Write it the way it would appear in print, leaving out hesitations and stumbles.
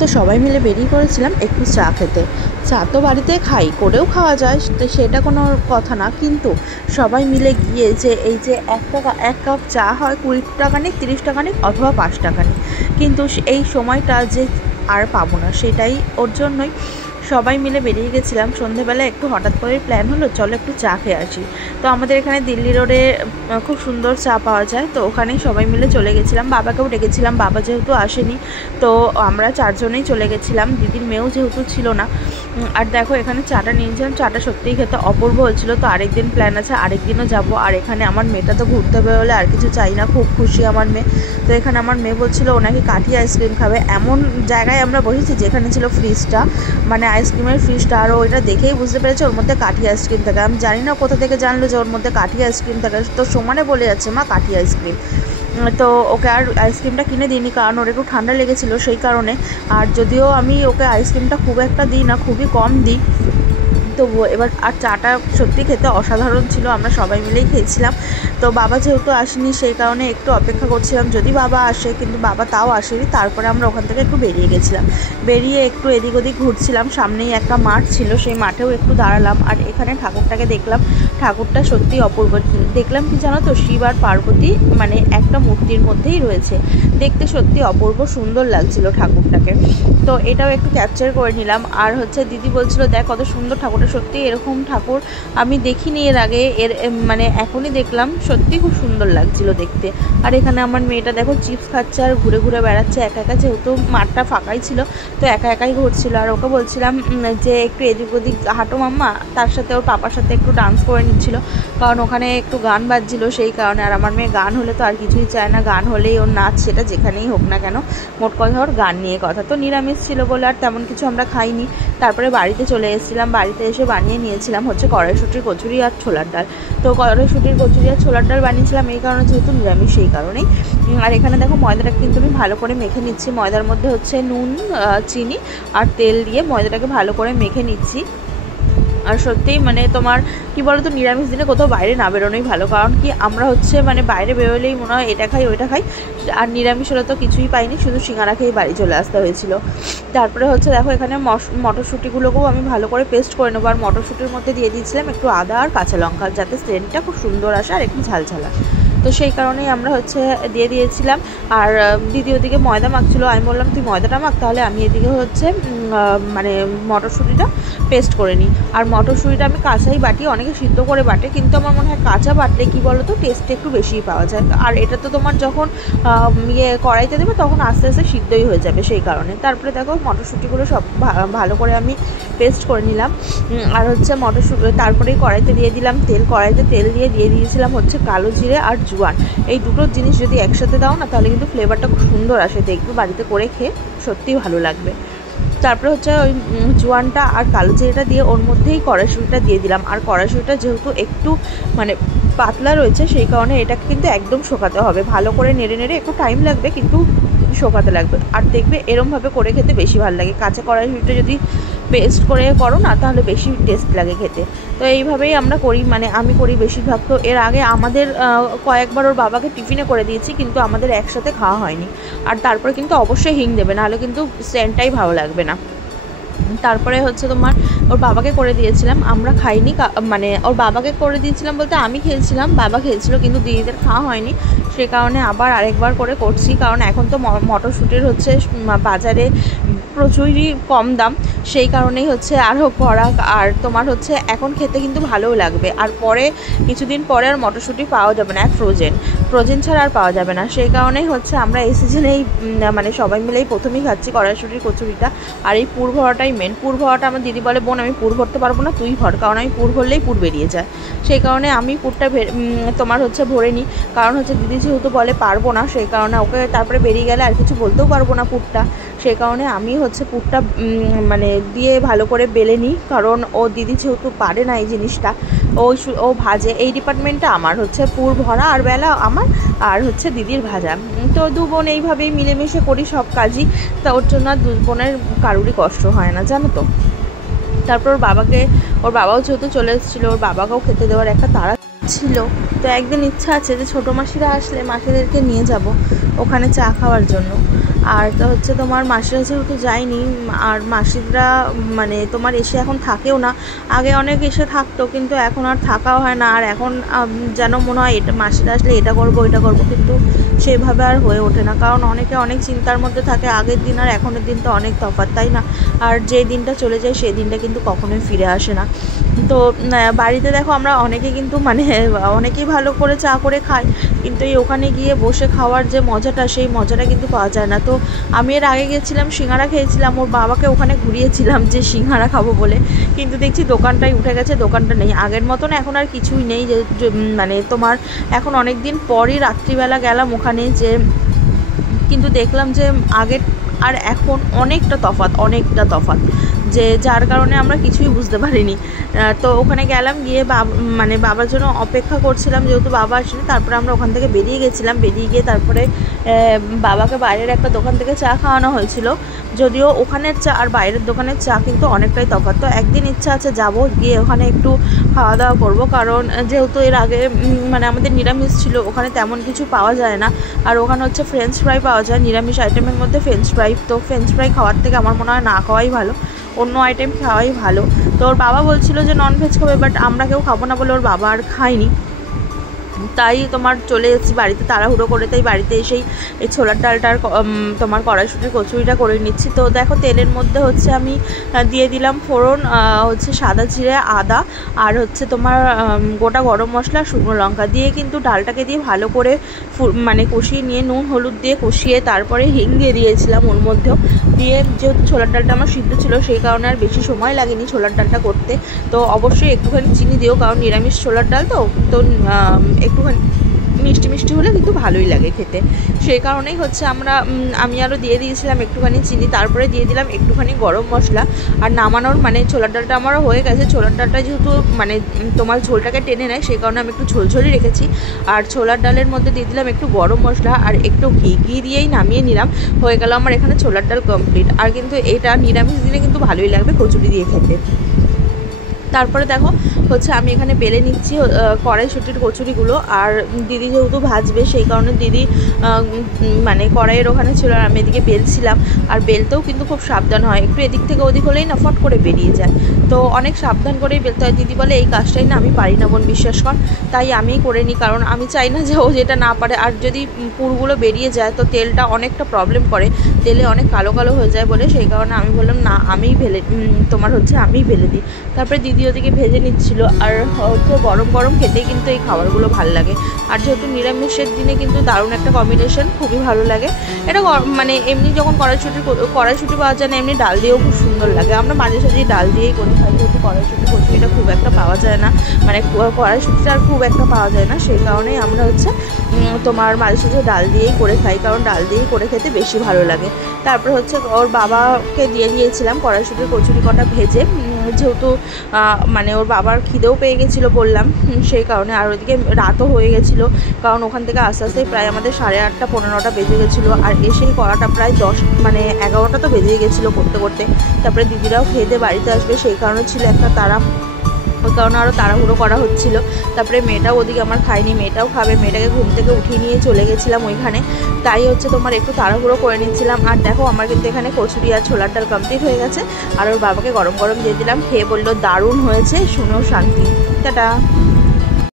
তো সবাই মিলে বেরিয়ে পড়েছিলাম একটু চা খেতে। চা তো বাড়িতে খাই, করেও খাওয়া যায়, তো সেটা কোনো কথা না, কিন্তু সবাই মিলে গিয়ে যে এই যে এক কাপ চা হয় 20 টাকা নিক, 30 টাকা নিক অথবা 5 টাকা নিক, কিন্তু এই সময়টা যে আর পাবো না, সেটাই ওর জন্যই সবাই মিলে বেরিয়ে গেছিলাম। সন্ধেবেলা একটু হঠাৎ করে প্ল্যান হলো চলো একটু চা খেয়ে আসি। তো আমাদের এখানে দিল্লি রোডে খুব সুন্দর চা পাওয়া যায়, তো ওখানেই সবাই মিলে চলে গেছিলাম। বাবাকেও ডেকেছিলাম, বাবা যেহেতু আসেনি তো আমরা চারজনেই চলে গেছিলাম, দিদির মেয়েও যেহেতু ছিল না। আর দেখো এখানে চাটা নিয়েছিলাম, চাটা সত্যিই খেতে অপূর্ব হয়েছিল। তো আরেকদিন প্ল্যান আছে, আরেকদিনও যাব। আর এখানে আমার মেয়েটা তো ঘুরতে বেরোলে আর কিছু চাই না, খুব খুশি আমার মেয়ে। তো এখানে আমার মেয়ে বলছিল ও নাকি কাঠি আইসক্রিম খাবে। এমন জায়গায় আমরা বসেছি যেখানে ছিল ফ্রিজটা, মানে আইসক্রিমের ফ্রিজটা, আর ওইটা দেখেই বুঝতে পেরেছে ওর মধ্যে কাঠি আইসক্রিম থাকে। আমি জানি না কোথা থেকে জানলো যে ওর মধ্যে কাঠি আইসক্রিম থাকে, তো সমানে বলে যাচ্ছে মা কাঠি আইসক্রিম। তো ওকে আর আইসক্রিমটা কিনে দিইনি, কারণ ওর একটু ঠান্ডা লেগেছিলো সেই কারণে। আর যদিও আমি ওকে আইসক্রিমটা খুব একটা দিই না, খুবই কম দিই। তো এবার আর চাটা সত্যি খেতে অসাধারণ ছিল, আমরা সবাই মিলেই খেয়েছিলাম। তো বাবা যেহেতু আসেনি সেই কারণে একটু অপেক্ষা করছিলাম যদি বাবা আসে, কিন্তু বাবা তাও আসেনি। তারপরে আমরা ওখান থেকে একটু বেরিয়ে গেছিলাম, বেরিয়ে একটু এদিক ওদিক ঘুরছিলাম। সামনেই একটা মাঠ ছিল, সেই মাঠেও একটু দাঁড়ালাম। আর এখানে ঠাকুরটাকে দেখলাম, ঠাকুরটা সত্যি অপূর্ব। দেখলাম কি জানো তো, শিব আর পার্বতী মানে একটা মূর্তির মধ্যেই রয়েছে, দেখতে সত্যি অপূর্ব সুন্দর লাগছিল ঠাকুরটাকে। তো এটাও একটু ক্যাপচার করে নিলাম। আর হচ্ছে দিদি বলছিল দেখ কত সুন্দর ঠাকুরটা, সত্যি এরকম ঠাকুর আমি দেখিনি এর আগে, মানে এখনই দেখলাম, সত্যি খুব সুন্দর লাগছিল দেখতে। আর এখানে আমার মেয়েটা দেখো চিপস খাচ্ছে আর ঘুরে ঘুরে বেড়াচ্ছে একা একা, যেহেতু মাঠটা ফাঁকাই ছিল তো একা একাই ঘুরছিল। আর ওকে বলছিলাম যে একটু এদিক ওদিক হাঁটো মাম্মা, তার সাথে ওর পাপার সাথে একটু ডান্স করে নিচ্ছিল, কারণ ওখানে একটু গান বাজছিল সেই কারণে। আর আমার মেয়ে গান হলে তো আর কিছুই চায় না, গান হলেই ওর নাচ, সেটা যেখানেই হোক না কেন, মোট কথা ওর গান নিয়ে কথা। তো নিরামিষ ছিল বলে আর তেমন কিছু আমরা খাইনি। তারপরে বাড়িতে চলে এসেছিলাম, বাড়িতে এসে বানিয়ে নিয়েছিলাম হচ্ছে কড়াইশুঁটির কচুরি আর ছোলার ডাল। তো কড়াইশুঁটির কচুরি আর ছোলার ডাল বানিয়েছিলাম এই কারণে, যেহেতু নিরামিষ সেই কারণেই। আর এখানে দেখো ময়দাটা কিন্তু আমি ভালো করে মেখে নিচ্ছি। ময়দার মধ্যে হচ্ছে নুন, চিনি আর তেল দিয়ে ময়দাটাকে ভালো করে মেখে নিচ্ছি। আর সত্যিই মানে তোমার কি বলো তো, নিরামিষ দিনে কোথাও বাইরে না বেরোনোই ভালো, কারণ কি আমরা হচ্ছে মানে বাইরে বেরোলেই মনে হয় এটা খাই ওইটা খাই, আর নিরামিষ হলে তো কিছুই পাইনি, শুধু সিঙ্গারা খেয়ে বাড়ি চলে আসতে হয়েছিল। তারপরে হচ্ছে দেখো এখানে মটরশুঁটিগুলোকেও আমি ভালো করে পেস্ট করে নেবো। আর মটরশুঁটির মধ্যে দিয়ে দিয়েছিলাম একটু আদা আর কাঁচা লঙ্কা, যাতে সেন্টটা খুব সুন্দর আসে আর একটু ঝালঝালা। তো সেই কারণেই আমরা হচ্ছে দিয়ে দিয়েছিলাম। আর দিদি ওদিকে ময়দা মাখছিল, আমি বললাম তুই ময়দাটা মাখ, তাহলে আমি এদিকে হচ্ছে মানে মটরশুঁটিটা পেস্ট করে নিই। আর মটরশুঁটিটা আমি কাঁচাই বাটি, অনেকে সিদ্ধ করে বাটে, কিন্তু আমার মনে হয় কাঁচা বাটলে কী বলো তো টেস্টটা একটু বেশিই পাওয়া যায়। আর এটা তো তোমার যখন কড়াইতে দেবে তখন আস্তে আস্তে সিদ্ধই হয়ে যাবে সেই কারণে। তারপরে দেখো মটরশুঁটিগুলো সব ভালো করে আমি পেস্ট করে নিলাম। আর হচ্ছে মটরশুঁটি তারপরেই কড়াইতে দিয়ে দিলাম তেল, কড়াইতে তেল দিয়ে দিয়েছিলাম হচ্ছে কালো জিরে আর জোয়ান। এই দুটো জিনিস যদি একসাথে দাও না তাহলে কিন্তু ফ্লেভারটা খুব সুন্দর আসে, দেখবে বাড়িতে করে খেয়ে সত্যিই ভালো লাগবে। তারপরে হচ্ছে ওই জোয়ানটা আর কালো জিরেটা দিয়ে ওর মধ্যেই কড়াইশুঁটিটা দিয়ে দিলাম। আর কড়াইশুঁটিটা যেহেতু একটু মানে পাতলা রয়েছে সেই কারণে এটাকে কিন্তু একদম শোকাতে হবে, ভালো করে নেড়ে নেড়ে একটু টাইম লাগবে কিন্তু শোকাতে লাগবে। আর দেখবে এরমভাবে করে খেতে বেশি ভালো লাগে, কাঁচা কড়াইশুঁটিটা যদি পেস্ট করে করো না তাহলে বেশি টেস্ট লাগে খেতে। তো এইভাবেই আমরা করি, মানে আমি করি বেশিরভাগ। তো এর আগে আমাদের কয়েকবার ওর বাবাকে টিফিনে করে দিয়েছি, কিন্তু আমাদের একসাথে খাওয়া হয়নি। আর তারপরে কিন্তু অবশ্যই হিং দেবে, নাহলে কিন্তু সেন্টটাই ভালো লাগবে না। তারপরে হচ্ছে তোমার ওর বাবাকে করে দিয়েছিলাম, আমরা খাইনি, মানে ওর বাবাকে করে দিয়েছিলাম বলতে আমি খেয়েছিলাম, বাবা খেয়েছিল, কিন্তু দিদিদের খাওয়া হয়নি। সে কারণে আবার আরেকবার করে করছি, কারণ এখন তো মটরশুঁটির হচ্ছে বাজারে প্রচুরই কম দাম, সেই কারণেই হচ্ছে আরও করা। আর তোমার হচ্ছে এখন খেতে কিন্তু ভালোও লাগবে। আর পরে কিছুদিন পরে আর মটরশুঁটি পাওয়া যাবে না, ফ্রোজেন ছাড়া আর পাওয়া যাবে না। সেই কারণেই হচ্ছে আমরা এই সিজনেই মানে সবাই মিলেই প্রথমেই খাচ্ছি কড়াইশুঁটির কচুরিটা। আর এই পুর ভরাটাই মেন। পুর ভরাটা আমার দিদি বলে বোন আমি পুর ভরতে পারবো না, তুই ভর, কারণ আমি পুর ভরলেই পুর বেরিয়ে যায়। সেই কারণে আমি পুরটা তোমার হচ্ছে ভরে নিই, কারণ হচ্ছে দিদি যেহেতু বলে পারবো না, সেই কারণে ওকে তারপরে বেরিয়ে গেলে আর কিছু বলতেও পারবো না পুরটা, সেই কারণে আমি হচ্ছে পুরটা মানে দিয়ে ভালো করে বেলে নিই, কারণ ও দিদি যেহেতু পারে না এই জিনিসটা, ও ভাজে, এই ডিপার্টমেন্টটা আমার, হচ্ছে পুর ভরা আর বেলা আমার, আর হচ্ছে দিদির ভাজা। তো দু বোন এইভাবেই মিলেমিশে করি সব কাজই, তা ওর জন্য আর দু বোনের কারুরই কষ্ট হয় না জানো তো। তারপর ওর বাবাও যেহেতু চলে এসেছিলো, ওর বাবাকেও খেতে দেওয়ার একটা তাড়া ছিল। তো একদিন ইচ্ছা আছে যে ছোটো মাসিরা আসলে মাসিদেরকে নিয়ে যাব ওখানে চা খাওয়ার জন্য। আর তো হচ্ছে তোমার মাসিরা যেহেতু যায়নি, আর মাসিরা মানে তোমার এসে এখন থাকেও না। আগে অনেক এসে থাকতো, কিন্তু এখন আর থাকাও হয় না। আর এখন যেন মনে হয় এটা মাসিরা আসলে এটা করবো ওইটা করবো, কিন্তু সেভাবে আর হয়ে ওঠে না। কারণ অনেকে অনেক চিন্তার মধ্যে থাকে। আগের দিন আর এখনের দিন তো অনেক তফাৎ, তাই না? আর যে দিনটা চলে যায় সেই দিনটা কিন্তু কখনোই ফিরে আসে না। তো বাড়িতে দেখো আমরা অনেকে কিন্তু মানে অনেকেই ভালো করে চা করে খাই, কিন্তু এই ওখানে গিয়ে বসে খাওয়ার যে মজাটা, সেই মজাটা কিন্তু পাওয়া যায় না। তো আমি এর আগে গেছিলাম, সিঙ্গারা খেয়েছিলাম, ওর বাবাকে ওখানে ঘুরিয়েছিলাম যে সিঙ্গারা খাবো বলে, কিন্তু দেখছি দোকানটাই উঠে গেছে, দোকানটা নেই। আগের মতন এখন আর কিছুই নেই। যে মানে তোমার এখন অনেক দিন পরই রাত্রিবেলা গেলাম ওখানে, যে কিন্তু দেখলাম যে আগের আর এখন অনেকটা তফাৎ, যে যার কারণে আমরা কিছুই বুঝতে পারিনি। তো ওখানে গেলাম, গিয়ে মানে বাবার জন্য অপেক্ষা করছিলাম, যেহেতু বাবা আসেনি। তারপরে আমরা ওখান থেকে বেরিয়ে গেছিলাম, বেরিয়ে গিয়ে তারপরে বাবাকে বাইরের একটা দোকান থেকে চা খাওয়ানো হয়েছিল। যদিও ওখানের চা আর বাইরের দোকানের চা কিন্তু অনেকটাই তফাৎ। তো একদিন ইচ্ছা আছে যাব, গিয়ে ওখানে একটু খাওয়া দাওয়া করবো, কারণ যেহেতু এর আগে মানে আমাদের নিরামিষ ছিল, ওখানে তেমন কিছু পাওয়া যায় না। আর ওখানে হচ্ছে ফ্রেঞ্চ ফ্রাই পাওয়া যায়, নিরামিষ আইটেমের মধ্যে ফ্রেঞ্চ ফ্রাই। তো ফ্রেঞ্চ ফ্রাই খাওয়ার থেকে আমার মনে হয় না খাওয়াই ভালো, অন্য আইটেম খাওয়াই ভালো। তো ওর বাবা বলছিল যে ননভেজ খাবে, বাট আমরা কেউ খাবো না বলে ওর বাবা আর খায়নি। তাই তোমার চলে এসেছি বাড়িতে তাড়াহুড়ো করে। তাই বাড়িতে এসেই এই ছোলার ডালটার তোমার কড়াইশুঁটির কচুরিটা করে নিচ্ছি। তো দেখো তেলের মধ্যে হচ্ছে আমি দিয়ে দিলাম ফোড়ন, হচ্ছে সাদা জিরে, আদা, আর হচ্ছে তোমার গোটা গরম মশলা, শুকনো লঙ্কা দিয়ে কিন্তু ডালটাকে দিয়ে ভালো করে মানে কষিয়ে নিয়ে নুন হলুদ দিয়ে কষিয়ে তারপরে হিং দিয়ে দিয়েছিলাম ওর মধ্যেও। দিয়ে যেহেতু ছোলার ডালটা আমার সিদ্ধ ছিল, সেই কারণে আর বেশি সময় লাগেনি ছোলার ডালটা করতে। তো অবশ্যই একটুখানি চিনি দিও, কারণ নিরামিষ ছোলার ডাল তো একটুখানি মিষ্টি মিষ্টি হলে কিন্তু ভালোই লাগে খেতে। সেই কারণেই হচ্ছে আমি আরও দিয়ে দিয়েছিলাম একটুখানি চিনি, তারপরে দিয়ে দিলাম একটুখানি গরম মশলা। আর নামানোর মানে ছোলার ডালটা আমারও হয়ে গেছে। ছোলার ডালটা যেহেতু মানে তোমার ঝোলটাকে টেনে নেয়, সেই কারণে আমি একটু ঝোলঝোলই রেখেছি। আর ছোলার ডালের মধ্যে দিয়ে দিলাম একটু গরম মশলা আর একটু ঘি দিয়েই নামিয়ে নিলাম। হয়ে গেল আমার এখানে ছোলার ডাল কমপ্লিট। আর কিন্তু এটা নিরামিষ দিনে কিন্তু ভালোই লাগবে কচুরি দিয়ে খেতে। তারপরে দেখো হচ্ছে আমি এখানে বেলে নিচ্ছি কড়াইশুঁটির কচুরিগুলো। আর দিদি যেহেতু ভাজবে, সেই কারণে দিদি মানে কড়াইয়ের ওখানে ছিল, আর আমি এদিকে বেলছিলাম। আর বেলতেও কিন্তু খুব সাবধান হয়, একটু এদিক থেকে ওদিক হলেই না ফট করে বেরিয়ে যায়। তো অনেক সাবধান করেই বেলতে হয়। দিদি বলে এই কাজটাই না আমি পারি না বোন, বিশ্বাস কর। তাই আমিই করে নিই, কারণ আমি চাই না যে ও যেটা না পারে। আর যদি পুরগুলো বেরিয়ে যায় তো তেলটা অনেকটা প্রবলেম করে, তেলে অনেক কালো কালো হয়ে যায় বলে, সেই কারণে আমি বললাম না আমিই বেলে দিই। তারপরে দিদি ওদিকে ভেজে নিচ্ছিল। আর হচ্ছে গরম গরম খেতেই কিন্তু এই খাবারগুলো ভালো লাগে। আর যেহেতু নিরামিষের দিনে কিন্তু দারুণ একটা কম্বিনেশন, খুবই ভালো লাগে এটা। মানে এমনি যখন কড়াইশুঁটি পাওয়া যায় না, এমনি ডাল দিয়েও খুব সুন্দর লাগে। আমরা মাঝে সাঝে ডাল দিয়েই করে খাই, যেহেতু কড়াইশুঁটি কচুরিটা খুব একটা পাওয়া যায় না, মানে কড়াইশুঁটিটা আর খুব একটা পাওয়া যায় না। সেই কারণেই আমরা হচ্ছে তোমার মাঝে সাঝে ডাল দিয়েই করে খাই, কারণ ডাল দিয়েই করে খেতে বেশি ভালো লাগে। তারপর হচ্ছে ওর বাবাকে দিয়ে দিয়েছিলাম কড়াইশুঁটির কচুরি কটা ভেজে, যেহেতু মানে ওর বাবার খিদেও পেয়ে গেছিলো বললাম, সেই কারণে। আর ওইদিকে রাতও হয়ে গেছিলো, কারণ ওখান থেকে আস্তে আস্তে প্রায় আমাদের 8:30 15টা বেজে গেছিলো। আর এসেই করাটা প্রায় 11টা তো বেজেই গেছিলো করতে করতে। তারপরে দিদিরাও খেয়ে দিয়ে বাড়িতে আসবে, সেই কারণে ছিল একটা তাড়া, ওই কারণে আরও তাড়াহুড়ো করা হচ্ছিলো। তারপরে মেয়েটাও ওদিকে আমার খায়নি, মেয়েটাও খাবে, মেয়েটাকে ঘুম থেকে উঠিয়ে নিয়ে চলে গেছিলাম ওইখানে। তাই হচ্ছে তোমার একটু তাড়াহুড়ো করে নিচ্ছিলাম। আর দেখো আমার কিন্তু এখানে কচুরি আর ছোলার ডাল কমপ্লিট হয়ে গেছে। আর ওর বাবাকে গরম গরম দিয়ে দিলাম, খেয়ে বললো দারুণ হয়েছে, শুনেও শান্তি। টাটা।